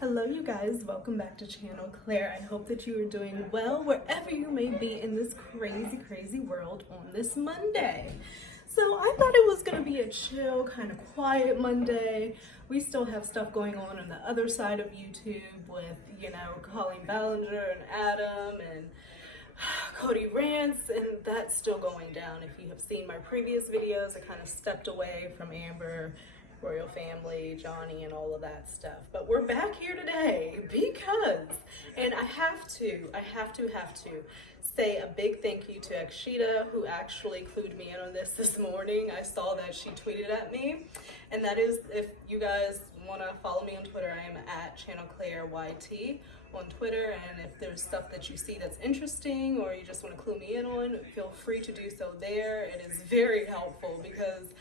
Hello you guys, welcome back to Channel Claire. I hope that you are doing well wherever you may be in this crazy world on this Monday. So I thought it was going to be a chill, kind of quiet Monday. We still have stuff going on the other side of YouTube with, Colleen Ballinger and Adam and Cody Rants, and that's still going down. If you have seen my previous videos, I kind of stepped away from Amber, Royal Family, Johnny, and all of that stuff. But we're back here today because, and I have to say a big thank you to Akshita, who actually clued me in on this morning. I saw that she tweeted at me, and that is, if you guys want to follow me on Twitter, I am at Channel Claire YT on Twitter, and if there's stuff that you see that's interesting or you just want to clue me in on, feel free to do so there. It is very helpful because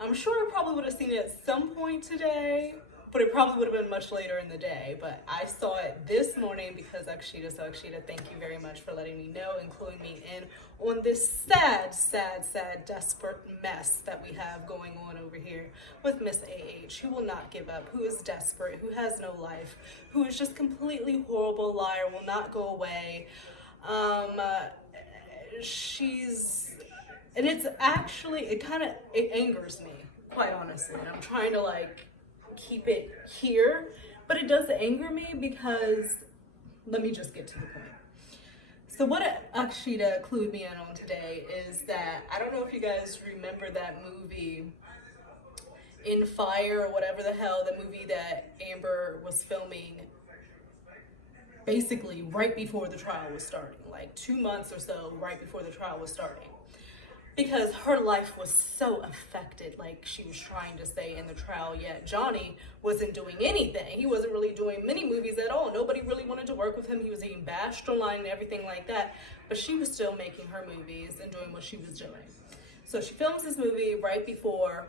I'm sure I probably would have seen it at some point today, but it probably would have been much later in the day. But I saw it this morning because Akshita. So Akshita, thank you very much for letting me know and cluing me in on this sad, desperate mess that we have going on over here with Miss AH, who will not give up, who is desperate, who has no life, who is just completely horrible, liar, will not go away. And it's actually, it angers me, quite honestly. I'm trying to keep it here, but it does anger me because, let me just get to the point. So what Akshita clued me in on today is that, I don't know if you guys remember that movie, In Fire, or whatever the hell, the movie that Amber was filming basically right before the trial was starting, like 2 months or so right before the trial was starting. Because her life was so affected, like she was trying to say in the trial, yet Johnny wasn't doing anything. He wasn't really doing many movies at all. Nobody really wanted to work with him. He was being bashed online and everything like that. But she was still making her movies and doing what she was doing. So she films this movie right before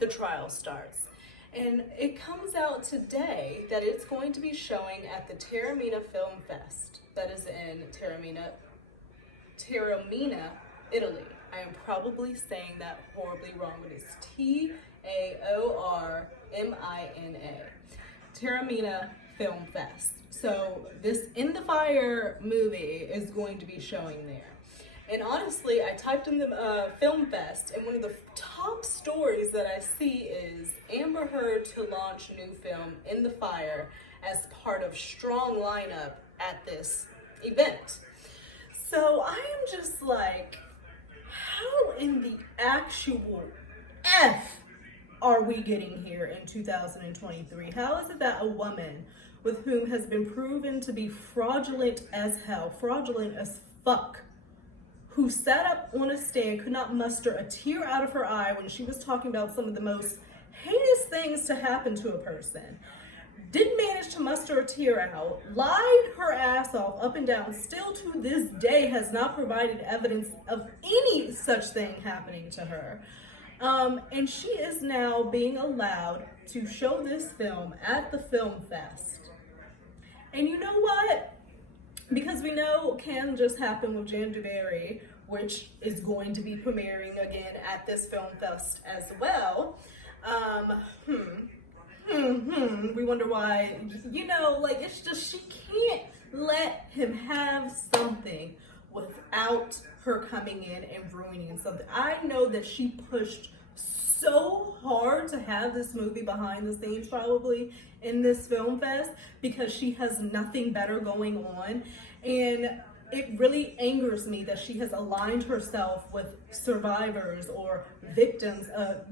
the trial starts. And it comes out today that it's going to be showing at the Taormina Film Fest. That is in Taormina, Italy. I am probably saying that horribly wrong. It is Taormina. Taormina Film Fest. So this In the Fire movie is going to be showing there. And honestly, I typed in the Film Fest, and one of the top stories that I see is Amber Heard to launch new film In the Fire as part of strong lineup at this event. So I am just like, how in the actual F are we getting here in 2023? How is it that a woman with whom has been proven to be fraudulent as hell, fraudulent as fuck, who sat up on a stand, could not muster a tear out of her eye when she was talking about some of the most heinous things to happen to a person, didn't manage to muster a tear out, lied her ass off up and down, still to this day has not provided evidence of any such thing happening to her. And she is now being allowed to show this film at the film fest. And you know what? Because we know Cannes just happened with Jan DuBarry, which is going to be premiering again at this film fest as well. We wonder why, it's just, she can't let him have something without her coming in and ruining something. I know that she pushed so hard to have this movie behind the scenes probably in this film fest because she has nothing better going on. And it really angers me that she has aligned herself with survivors or victims of,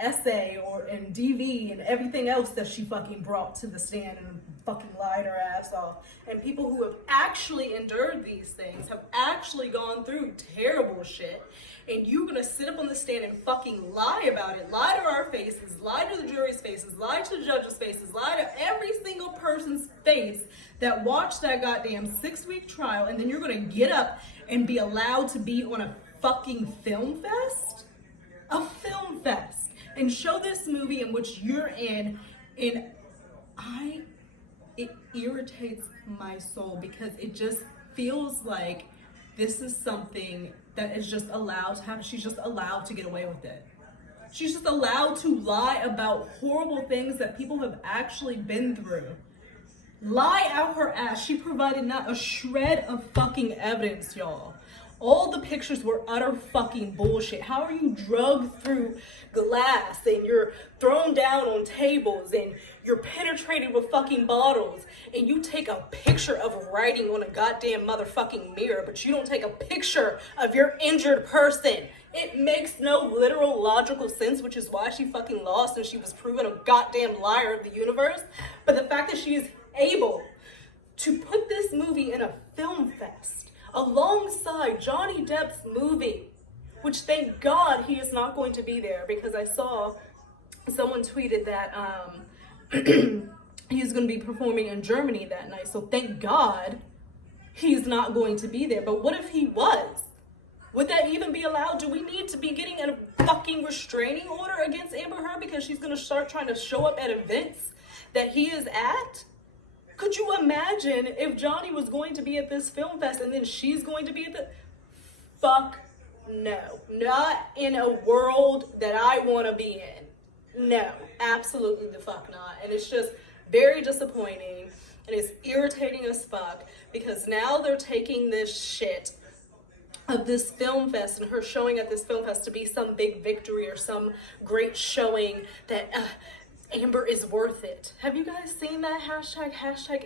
essay and DV and everything else that she fucking brought to the stand and fucking lied her ass off. And people who have actually endured these things, have actually gone through terrible shit, and you're gonna sit up on the stand and fucking lie about it, lie to our faces, lie to the jury's faces, lie to the judge's faces, lie to every single person's face that watched that goddamn 6-week trial, and then you're gonna get up and be allowed to be on a fucking film fest? A film fest. And show this movie in which you're in, and it irritates my soul because it just feels like this is something that is just allowed to happen. She's just allowed to get away with it. She's just allowed to lie about horrible things that people have actually been through. Lie out her ass. She provided not a shred of fucking evidence, y'all. All the pictures were utter fucking bullshit. How are you drugged through glass and you're thrown down on tables and you're penetrated with fucking bottles and you take a picture of writing on a goddamn motherfucking mirror, but you don't take a picture of your injured person? It makes no literal logical sense, which is why she fucking lost and she was proven a goddamn liar of the universe. But the fact that she is able to put this movie in a film fest alongside Johnny Depp's movie, which thank God he is not going to be there, because I saw someone tweeted that he's going to be performing in Germany that night. So thank God he's not going to be there. But what if he was? Would that even be allowed? Do we need to be getting a fucking restraining order against Amber Heard because she's going to start trying to show up at events that he is at? Could you imagine if Johnny was going to be at this film fest and then she's going to be at the... Fuck no. Not in a world that I want to be in. No, absolutely the fuck not. And it's just very disappointing and it's irritating as fuck, because now they're taking this shit of this film fest and her showing at this film fest to be some big victory or some great showing that Amber is worth it. Have you guys seen that hashtag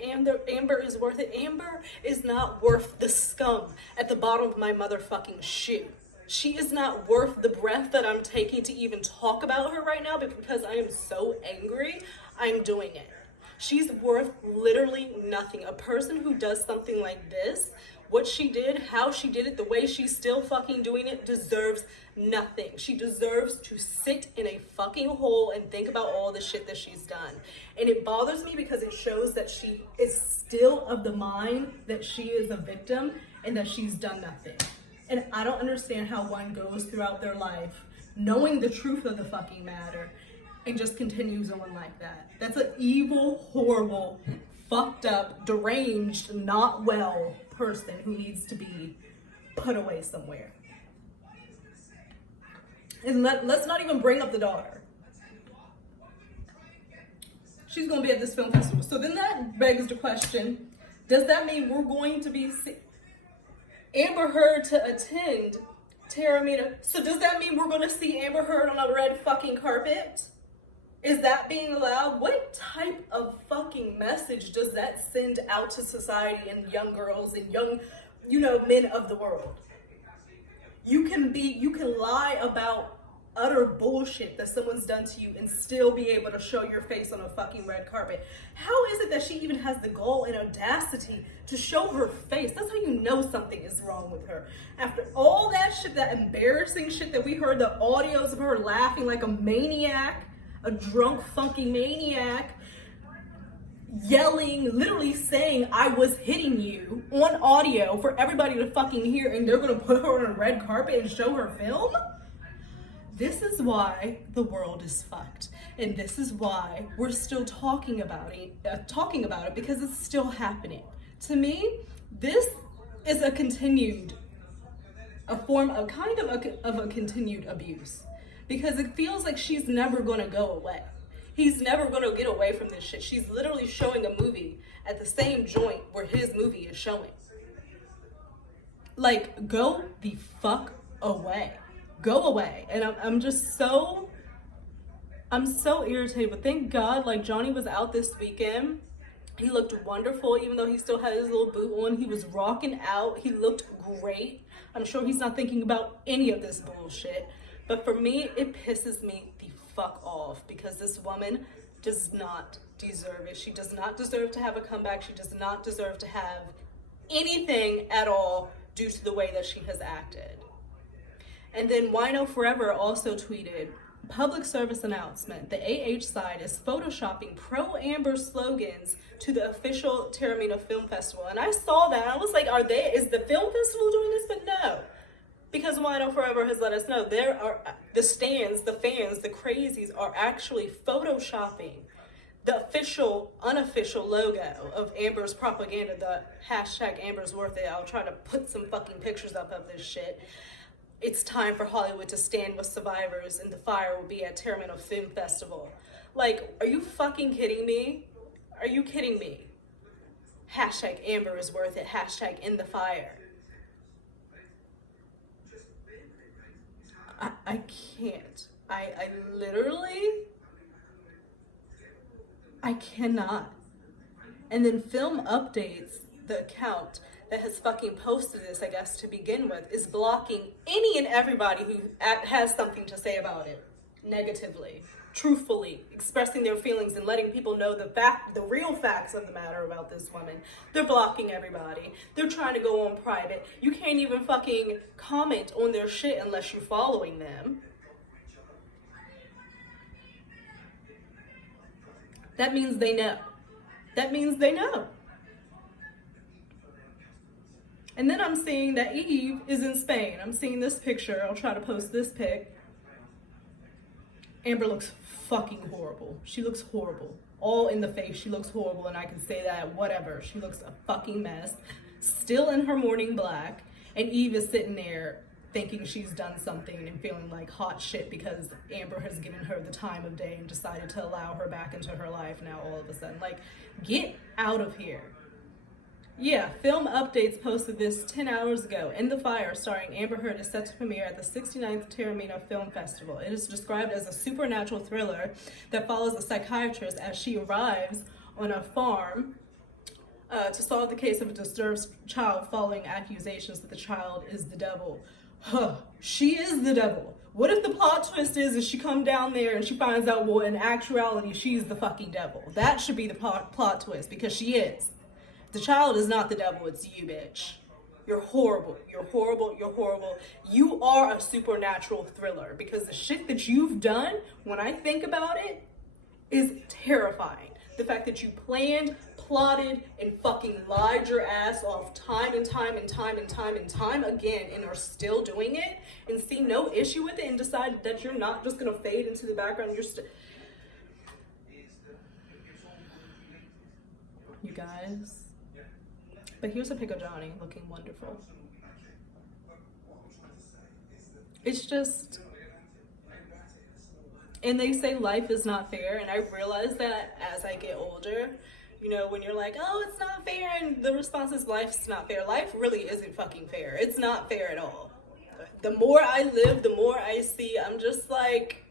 Amber is worth it? Amber is not worth the scum at the bottom of my motherfucking shoe. She is not worth the breath that I'm taking to even talk about her right now, but because I am so angry, I'm doing it. She's worth literally nothing. A person who does something like this, what she did, how she did it, the way she's still fucking doing it, deserves nothing. She deserves to sit in a fucking hole and think about all the shit that she's done. And it bothers me because it shows that she is still of the mind that she is a victim and that she's done nothing. And I don't understand how one goes throughout their life knowing the truth of the fucking matter and just continues on like that. That's an evil, horrible, fucked up, deranged, not well person who needs to be put away somewhere. And let's not even bring up the daughter. She's going to be at this film festival. So then that begs the question, does that mean we're going to be Amber Heard to attend Terramina? So does that mean we're going to see Amber Heard on a red fucking carpet? Is that being allowed? What type of fucking message does that send out to society and young girls and young, men of the world? You can lie about utter bullshit that someone's done to you and still be able to show your face on a fucking red carpet. How is it that she even has the gall and audacity to show her face? That's how you know something is wrong with her. After all that shit, that embarrassing shit that we heard, the audios of her laughing like a maniac, a drunk fucking maniac, yelling, literally saying, I was hitting you on audio for everybody to fucking hear, and they're gonna put her on a red carpet and show her film? This is why the world is fucked. And this is why we're still talking about it, because it's still happening. To me, this is a form of a continued abuse. Because it feels like she's never gonna go away. He's never gonna get away from this shit. She's literally showing a movie at the same joint where his movie is showing. Like, go the fuck away. Go away. And I'm so irritated. But thank God, like, Johnny was out this weekend. He looked wonderful, even though he still had his little boot on. He was rocking out. He looked great. I'm sure he's not thinking about any of this bullshit. But for me, it pisses me the fuck off, because this woman does not deserve it. She does not deserve to have a comeback. She does not deserve to have anything at all due to the way that she has acted. And then Wino Forever also tweeted, public service announcement, the AH side is photoshopping pro-Amber slogans to the official Terramina Film Festival. And I saw that, and I was like, is the film festival doing this? But no. Because Wino Forever has let us know there are the stands, the fans, the crazies are actually photoshopping the official, unofficial logo of Amber's propaganda, the hashtag Amber's worth it. I'll try to put some fucking pictures up of this shit. it's time for Hollywood to stand with survivors and the fire will be at Terramino Film Festival. Like, are you fucking kidding me? Are you kidding me? Hashtag Amber is worth it. Hashtag in the fire. I can't. I literally, I cannot. And then Film Updates, the account that has fucking posted this, I guess, to begin with, is blocking any and everybody who has something to say about it negatively, truthfully, expressing their feelings and letting people know the real facts of the matter about this woman. They're blocking everybody. They're trying to go on private. You can't even fucking comment on their shit unless you're following them. That means they know. That means they know. And then I'm seeing that Eve is in Spain. I'm seeing this picture. I'll try to post this pic. Amber looks fucking horrible. She looks horrible. All in the face, she looks horrible, and I can say that, whatever. She looks a fucking mess. Still in her morning black. And Eve is sitting there thinking she's done something and feeling like hot shit because Amber has given her the time of day and decided to allow her back into her life now all of a sudden. Like, get out of here. Yeah, Film Updates posted this 10 hours ago. In the Fire, starring Amber Heard, is set to premiere at the 69th Terramino Film Festival. It is described as a supernatural thriller that follows a psychiatrist as she arrives on a farm to solve the case of a disturbed child following accusations that the child is the devil. Huh, she is the devil. What if the plot twist is she come down there and she finds out, well, in actuality, she's the fucking devil? That should be the plot twist, because she is. The child is not the devil, it's you, bitch. You're horrible, you're horrible, you're horrible. You are a supernatural thriller, because the shit that you've done, when I think about it, is terrifying. The fact that you planned, plotted, and fucking lied your ass off time and time and time and time and time again and are still doing it and see no issue with it and decide that you're not just gonna fade into the background. You guys. But here's a pic of Johnny looking wonderful. It's just, and they say life is not fair, and I realize that as I get older, you know, when you're like, oh, it's not fair, and the response is life's not fair. Life really isn't fucking fair. It's not fair at all. The more I live, the more I see, I'm just like,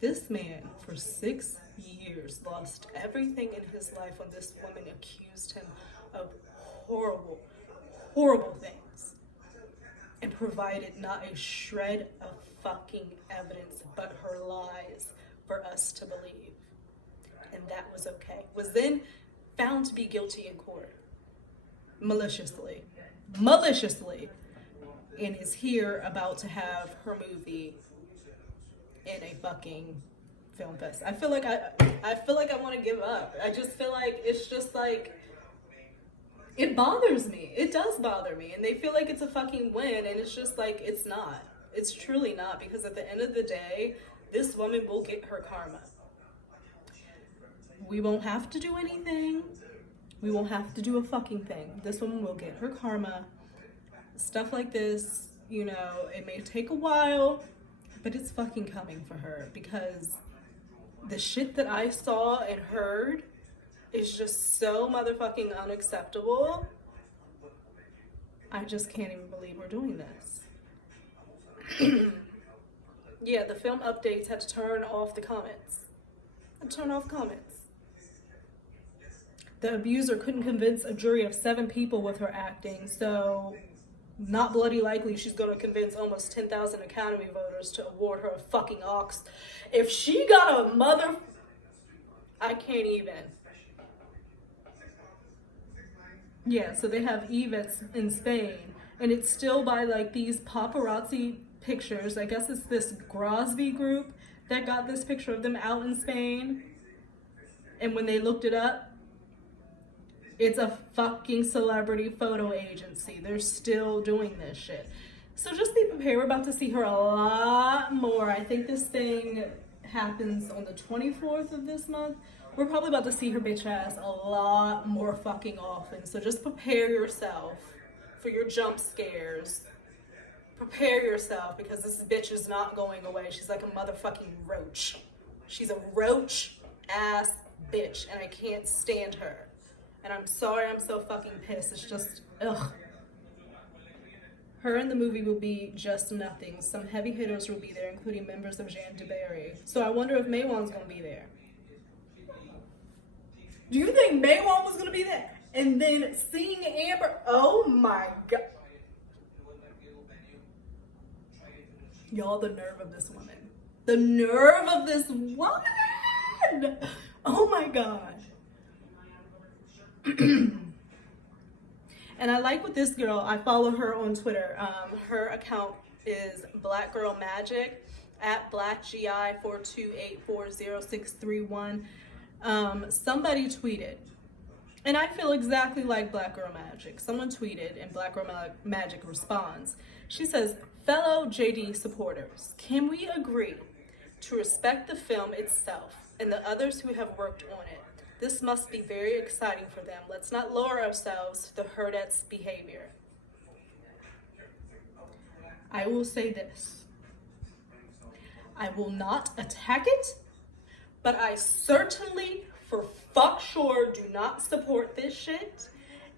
this man for 6 years lost everything in his life when this woman accused him of horrible, horrible things and provided not a shred of fucking evidence but her lies for us to believe. And that was okay. Was then found to be guilty in court. Maliciously, and is here about to have her movie in a fucking film fest. I feel like I want to give up. I just feel like it's just like, it bothers me. It does bother me. And they feel like it's a fucking win, and it's just like, it's not. It's truly not, because at the end of the day, this woman will get her karma. We won't have to do anything. We won't have to do a fucking thing. This woman will get her karma. Stuff like this, you know, it may take a while, but it's fucking coming for her, because the shit that I saw and heard is just so motherfucking unacceptable. I just can't even believe we're doing this. Yeah, the Film Updates had to turn off the comments. The abuser couldn't convince a jury of 7 people with her acting, so not bloody likely she's gonna convince almost 10,000 Academy voters to award her a fucking Ox. If she got a mother, I can't even. Yeah, so they have Eve in Spain, and it's still by like these paparazzi pictures. I guess it's this Grosby group that got this picture of them out in Spain. And when they looked it up, it's a fucking celebrity photo agency. They're still doing this shit. So just be prepared. We're about to see her a lot more. I think this thing happens on the 24th of this month. We're probably about to see her bitch ass a lot more fucking often. So just prepare yourself for your jump scares. Prepare yourself, because this bitch is not going away. She's like a motherfucking roach. She's a roach ass bitch, and I can't stand her. And I'm sorry, I'm so fucking pissed. It's just, ugh. Her in the movie will be just nothing. Some heavy hitters will be there, including members of Jean DeBerry. So I wonder if Maywan's gonna be there. Do you think Maywan was gonna be there? And then seeing Amber, oh my God. Y'all, the nerve of this woman. The nerve of this woman! Oh my God. And I like with this girl, I follow her on Twitter. Her account is Black Girl Magic at BlackGI428400631. Somebody tweeted, and I feel exactly like Black Girl Magic. Someone tweeted and Black Girl Magic responds. She says, fellow JD supporters, can we agree to respect the film itself and the others who have worked on it? This must be very exciting for them. Let's not lower ourselves to the Herdettes' behavior. I will say this. I will not attack it, but I certainly, for fuck sure, do not support this shit.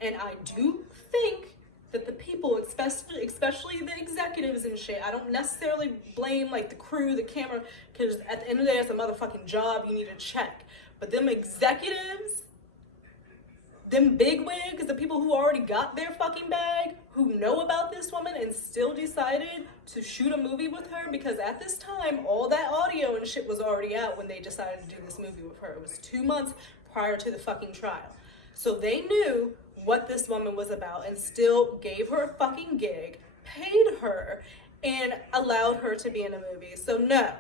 And I do think that the people, especially the executives and shit, I don't necessarily blame like the crew, the camera, because at the end of the day, it's a motherfucking job you need to check. But them executives, them bigwigs, the people who already got their fucking bag, who know about this woman and still decided to shoot a movie with her, because at this time, all that audio and shit was already out when they decided to do this movie with her. It was 2 months prior to the fucking trial. So they knew what this woman was about and still gave her a fucking gig, paid her, and allowed her to be in a movie. So no.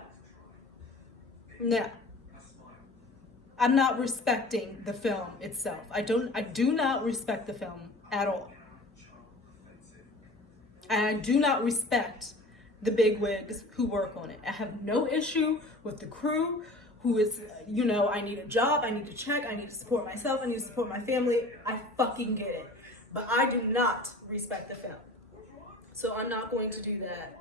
I'm not respecting the film itself. I do not respect the film at all. And I do not respect the bigwigs who work on it. I have no issue with the crew who is, I need a job, I need to check, I need to support myself, I need to support my family. I fucking get it. But I do not respect the film. So I'm not going to do that,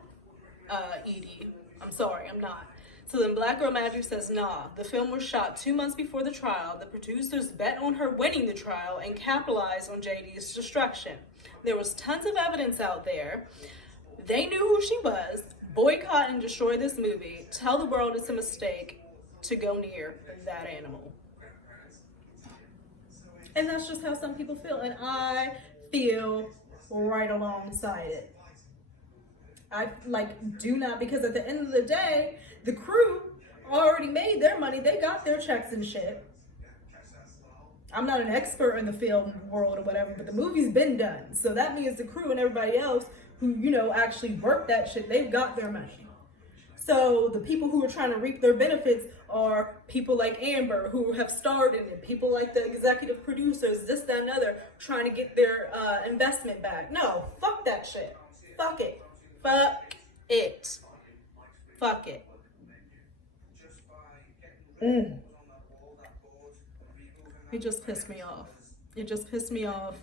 Edie. I'm sorry, I'm not. So then Black Girl Magic says, nah, the film was shot 2 months before the trial. The producers bet on her winning the trial and capitalized on JD's destruction. There was tons of evidence out there. They knew who she was. Boycott and destroy this movie. Tell the world it's a mistake to go near that animal. And that's just how some people feel. And I feel right alongside it. I do not, because at the end of the day, the crew already made their money. They got their checks and shit. I'm not an expert in the film world or whatever, but the movie's been done. So that means the crew and everybody else who, actually worked that shit, they've got their money. So the people who are trying to reap their benefits are people like Amber who have starred in it, people like the executive producers, this, that, and other, trying to get their investment back. No, fuck that shit. Fuck it. Fuck it. Fuck it. It just pissed me off. It just pissed me off.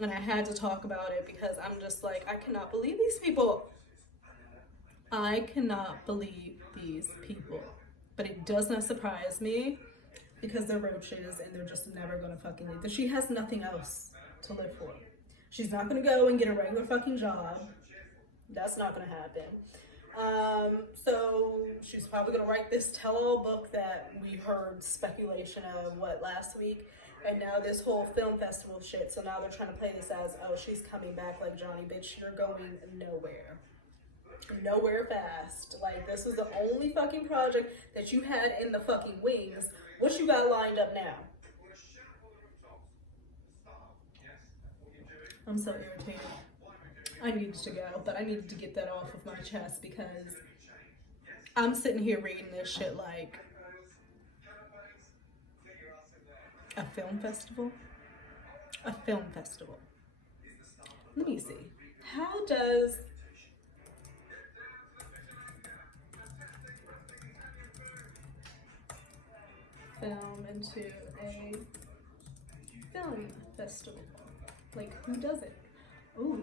And I had to talk about it because I'm just like, I cannot believe these people. I cannot believe these people. But it does not surprise me because they're roaches and they're just never going to fucking leave. She has nothing else to live for. She's not going to go and get a regular fucking job. That's not going to happen. So she's probably going to write this tell-all book that we heard speculation of, last week? And now this whole film festival shit. So now they're trying to play this as, oh, she's coming back like Johnny, bitch, you're going nowhere. Nowhere fast. This was the only fucking project that you had in the fucking wings. What you got lined up now? I'm so irritated. I needed to go, but I needed to get that off of my chest because I'm sitting here reading this shit like a film festival? A film festival. Let me see. How does film into a film festival? Who does it? Ooh.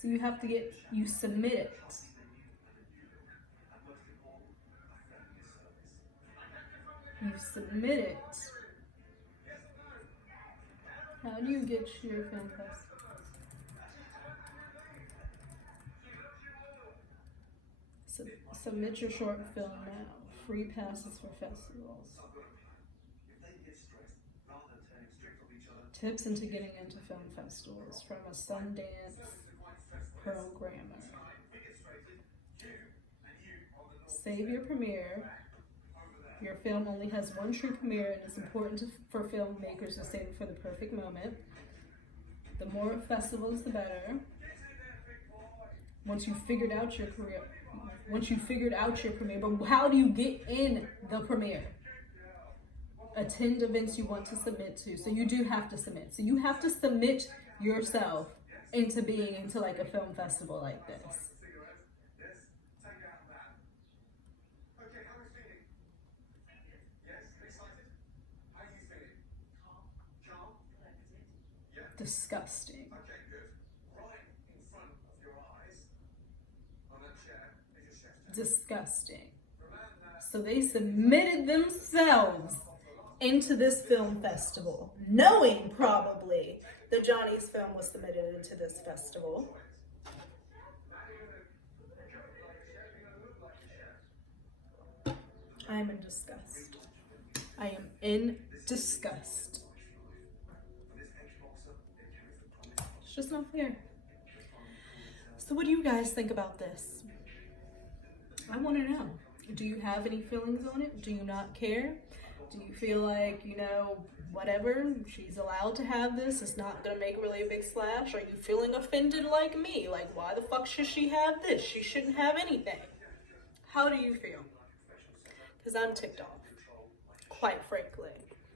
So you have to you submit it. You submit it. How do you get your film festival? Submit your short film now. Free passes for festivals. Tips into getting into film festivals from a Sundance programmer. Save your premiere. Your film only has one true premiere, and it's important for filmmakers to save it for the perfect moment. The more festivals, the better. Once you've figured out your premiere, but how do you get in the premiere? Attend events you want to submit to. So you do have to submit. So you have to submit yourself into being into like a film festival like this. Disgusting. Disgusting. So they submitted themselves into this film festival, knowing probably that Johnny's film was submitted into this festival. I am in disgust. I am in disgust. It's just not fair. So what do you guys think about this? I want to know. Do you have any feelings on it? Do you not care? Do you feel like, whatever, she's allowed to have this, it's not going to make really a big splash? Are you feeling offended like me? Like, why the fuck should she have this? She shouldn't have anything. How do you feel? Because I'm ticked off, quite frankly.